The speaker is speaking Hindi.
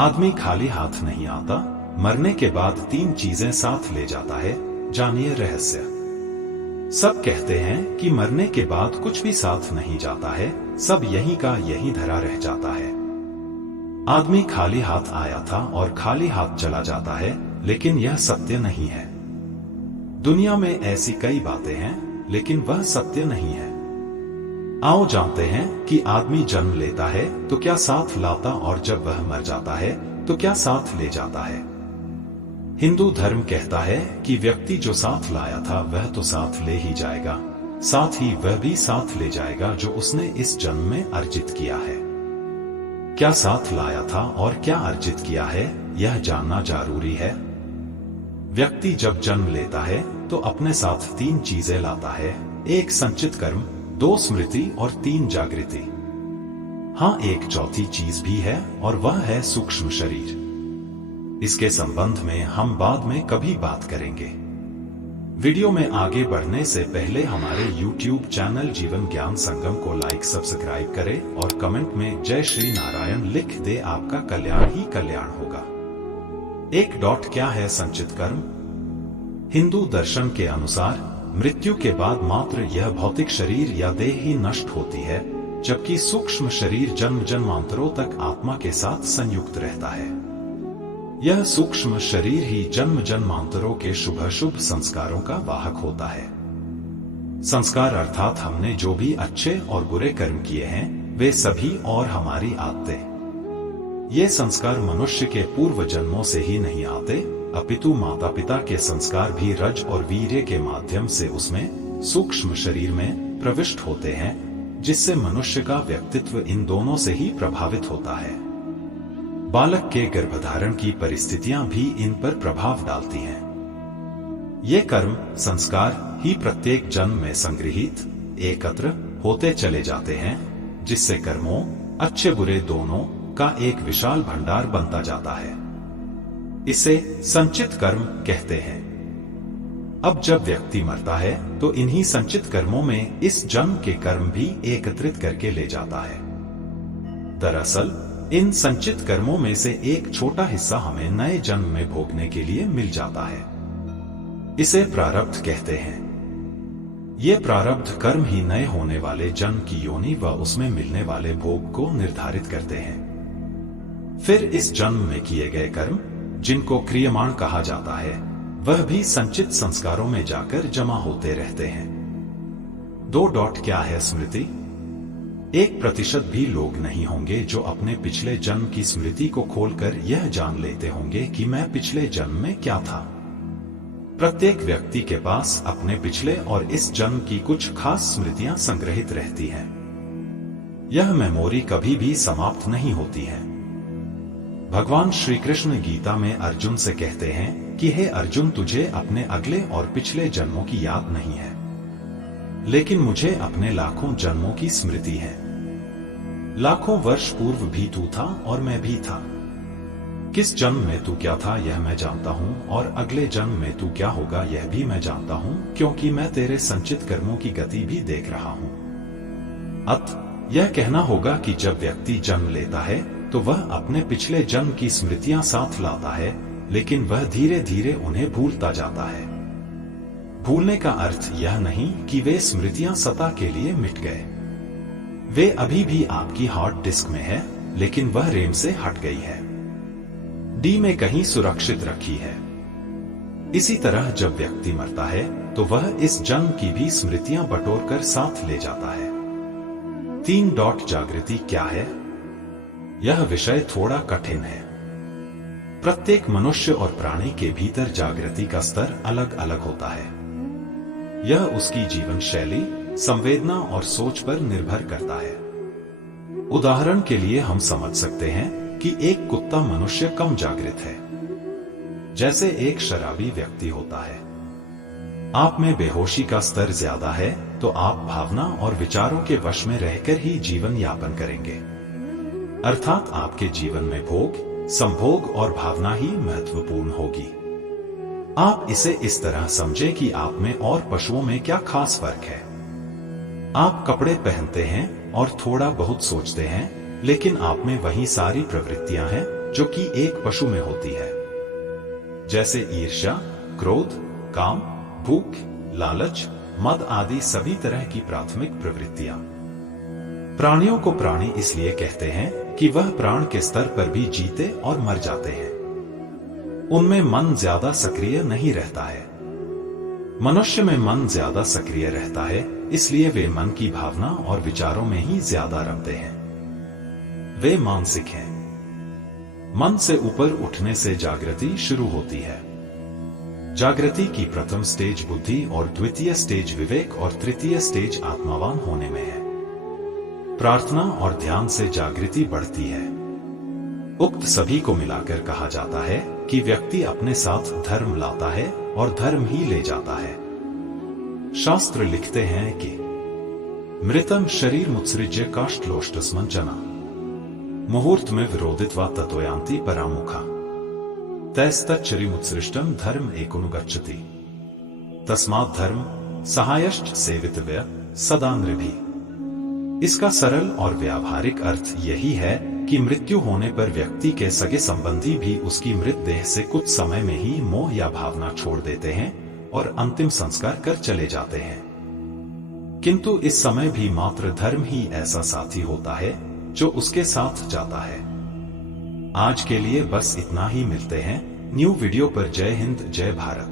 आदमी खाली हाथ नहीं आता, मरने के बाद 3 चीजें साथ ले जाता है। जानिए रहस्य। सब कहते हैं कि मरने के बाद कुछ भी साथ नहीं जाता है, सब यहीं का यहीं धरा रह जाता है। आदमी खाली हाथ आया था और खाली हाथ चला जाता है, लेकिन यह सत्य नहीं है। दुनिया में ऐसी कई बातें हैं, लेकिन वह सत्य नहीं है। आओ जानते हैं कि आदमी जन्म लेता है तो क्या साथ लाता, और जब वह मर जाता है तो क्या साथ ले जाता है। हिंदू धर्म कहता है कि व्यक्ति जो साथ लाया था वह तो साथ ले ही जाएगा, साथ ही वह भी साथ ले जाएगा जो उसने इस जन्म में अर्जित किया है। क्या साथ लाया था और क्या अर्जित किया है, यह जानना जरूरी है। व्यक्ति जब जन्म लेता है तो अपने साथ 3 चीजें लाता है, 1 संचित कर्म, 2 स्मृति और 3 जागृति। हाँ, एक चौथी चीज भी है और वह है सूक्ष्म शरीर। इसके संबंध में हम बाद में कभी बात करेंगे। वीडियो में आगे बढ़ने से पहले हमारे YouTube चैनल जीवन ज्ञान संगम को लाइक सब्सक्राइब करें और कमेंट में जय श्री नारायण लिख दे, आपका कल्याण ही कल्याण होगा। 1. क्या है संचित कर्म? हिंदू दर्शन के अनुसार मृत्यु के बाद मात्र यह भौतिक शरीर या देह ही नष्ट होती है, जबकि सूक्ष्म शरीर जन्म जन्मांतरों तक आत्मा के साथ संयुक्त रहता है। यह सूक्ष्म शरीर ही जन्म जन्मांतरों के शुभ अशुभ संस्कारों का वाहक होता है। संस्कार अर्थात हमने जो भी अच्छे और बुरे कर्म किए हैं वे सभी और हमारी आदतें। ये संस्कार मनुष्य के पूर्व जन्मों से ही नहीं आते, अपितु माता पिता के संस्कार भी रज और वीर्य के माध्यम से उसमें सूक्ष्म शरीर में प्रविष्ट होते हैं, जिससे मनुष्य का व्यक्तित्व इन दोनों से ही प्रभावित होता है। बालक के गर्भधारण की परिस्थितियां भी इन पर प्रभाव डालती हैं। ये कर्म संस्कार ही प्रत्येक जन्म में संग्रहित एकत्र होते चले जाते हैं, जिससे कर्मों अच्छे बुरे दोनों का एक विशाल भंडार बनता जाता है। इसे संचित कर्म कहते हैं। अब जब व्यक्ति मरता है तो इन्हीं संचित कर्मों में इस जन्म के कर्म भी एकत्रित करके ले जाता है। दरअसल इन संचित कर्मों में से एक छोटा हिस्सा हमें नए जन्म में भोगने के लिए मिल जाता है। इसे प्रारब्ध कहते हैं। ये प्रारब्ध कर्म ही नए होने वाले जन्म की योनि व उसमें मिलने वाले भोग को निर्धारित करते हैं। फिर इस जन्म में किए गए कर्म, जिनको क्रियमाण कहा जाता है, वह भी संचित संस्कारों में जाकर जमा होते रहते हैं। 2. क्या है स्मृति? 1% भी लोग नहीं होंगे जो अपने पिछले जन्म की स्मृति को खोलकर यह जान लेते होंगे कि मैं पिछले जन्म में क्या था। प्रत्येक व्यक्ति के पास अपने पिछले और इस जन्म की कुछ खास स्मृतियां संग्रहित रहती हैं। यह मेमोरी कभी भी समाप्त नहीं होती है। भगवान श्री कृष्ण गीता में अर्जुन से कहते हैं कि हे अर्जुन, तुझे अपने अगले और पिछले जन्मों की याद नहीं है, लेकिन मुझे अपने लाखों जन्मों की स्मृति है। लाखों वर्ष पूर्व भी तू था और मैं भी था। किस जन्म में तू क्या था यह मैं जानता हूं, और अगले जन्म में तू क्या होगा यह भी मैं जानता हूं, क्योंकि मैं तेरे संचित कर्मों की गति भी देख रहा हूं। अतः यह कहना होगा कि जब व्यक्ति जन्म लेता है तो वह अपने पिछले जन्म की स्मृतियां साथ लाता है, लेकिन वह धीरे धीरे उन्हें भूलता जाता है। भूलने का अर्थ यह नहीं कि वे स्मृतियां सदा के लिए मिट गए। वे अभी भी आपकी हार्ड डिस्क में है, लेकिन वह रैम से हट गई है, डी में कहीं सुरक्षित रखी है। इसी तरह जब व्यक्ति मरता है तो वह इस जन्म की भी स्मृतियां बटोर कर साथ ले जाता है। 3. जागृति क्या है? यह विषय थोड़ा कठिन है। प्रत्येक मनुष्य और प्राणी के भीतर जागृति का स्तर अलग अलग होता है। यह उसकी जीवन शैली, संवेदना और सोच पर निर्भर करता है। उदाहरण के लिए हम समझ सकते हैं कि एक कुत्ता मनुष्य कम जागृत है, जैसे एक शराबी व्यक्ति होता है। आप में बेहोशी का स्तर ज्यादा है तो आप भावना और विचारों के वश में रहकर ही जीवन यापन करेंगे, अर्थात आपके जीवन में भोग, संभोग और भावना ही महत्वपूर्ण होगी। आप इसे इस तरह समझें कि आप में और पशुओं में क्या खास फर्क है। आप कपड़े पहनते हैं और थोड़ा बहुत सोचते हैं, लेकिन आप में वही सारी प्रवृत्तियां हैं जो कि एक पशु में होती है, जैसे ईर्ष्या, क्रोध, काम, भूख, लालच, मद आदि सभी तरह की प्राथमिक प्रवृत्तियां। प्राणियों को प्राणी इसलिए कहते हैं कि वह प्राण के स्तर पर भी जीते और मर जाते हैं। उनमें मन ज्यादा सक्रिय नहीं रहता है। मनुष्य में मन ज्यादा सक्रिय रहता है, इसलिए वे मन की भावना और विचारों में ही ज्यादा रमते हैं। वे मानसिक हैं। मन से ऊपर उठने से जागृति शुरू होती है। जागृति की प्रथम स्टेज बुद्धि और द्वितीय स्टेज विवेक और तृतीय स्टेज आत्मावान होने में है। प्रार्थना और ध्यान से जागृति बढ़ती है। उक्त सभी को मिलाकर कहा जाता है कि व्यक्ति अपने साथ धर्म लाता है और धर्म ही ले जाता है। शास्त्र लिखते हैं कि मृतम शरीर मुत्सृज्य काष्ठलोष्टस्मंचना मुहूर्त में विरोधित्वा तत्वयांति परामुखा तैस्तच्चरिमुत्सृष्टम धर्म एकोनुगच्छति तस्मात् धर्म सहायश्च सेवितव्य सदा नृभिः। इसका सरल और व्यावहारिक अर्थ यही है कि मृत्यु होने पर व्यक्ति के सगे संबंधी भी उसकी मृत देह से कुछ समय में ही मोह या भावना छोड़ देते हैं और अंतिम संस्कार कर चले जाते हैं। किंतु इस समय भी मात्र धर्म ही ऐसा साथी होता है जो उसके साथ जाता है। आज के लिए बस इतना ही। मिलते हैं न्यू वीडियो पर। जय हिंद, जय भारत।